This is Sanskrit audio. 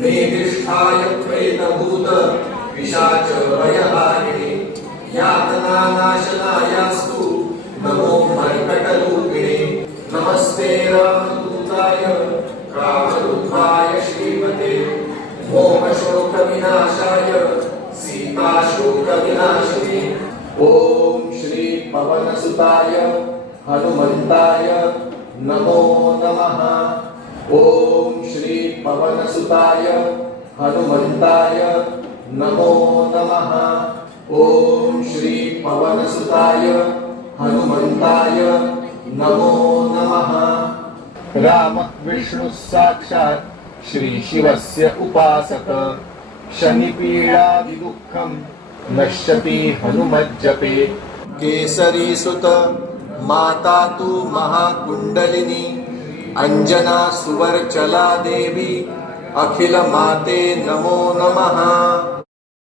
मेधिष्ठाय प्रेतभूत पिशाच भयहारिणे यातनानाशनायास्तु नमो मर्कटरूपिणे नमस्ते रामदूताय कामरूपाय श्रीमते मोहशोकविनाशाय सीताशोकविनाशिने ओम श्री पवनसुताय हनुमन्ताय नमो नमः। ओम श्री पवनसुताय हनुमन्ताय नमो नमः। ओम श्री पवनसुताय हनुमन्ताय नमो नमः। राम विष्णु साक्षात् श्री शिवस्य उपासक शनिपीडा विदुःखं नश्यति हनुमज्जपे केसरी सुत माता तु महाकुंडलिनी अंजना सुवर्चला देवी अखिल माते नमो नमः।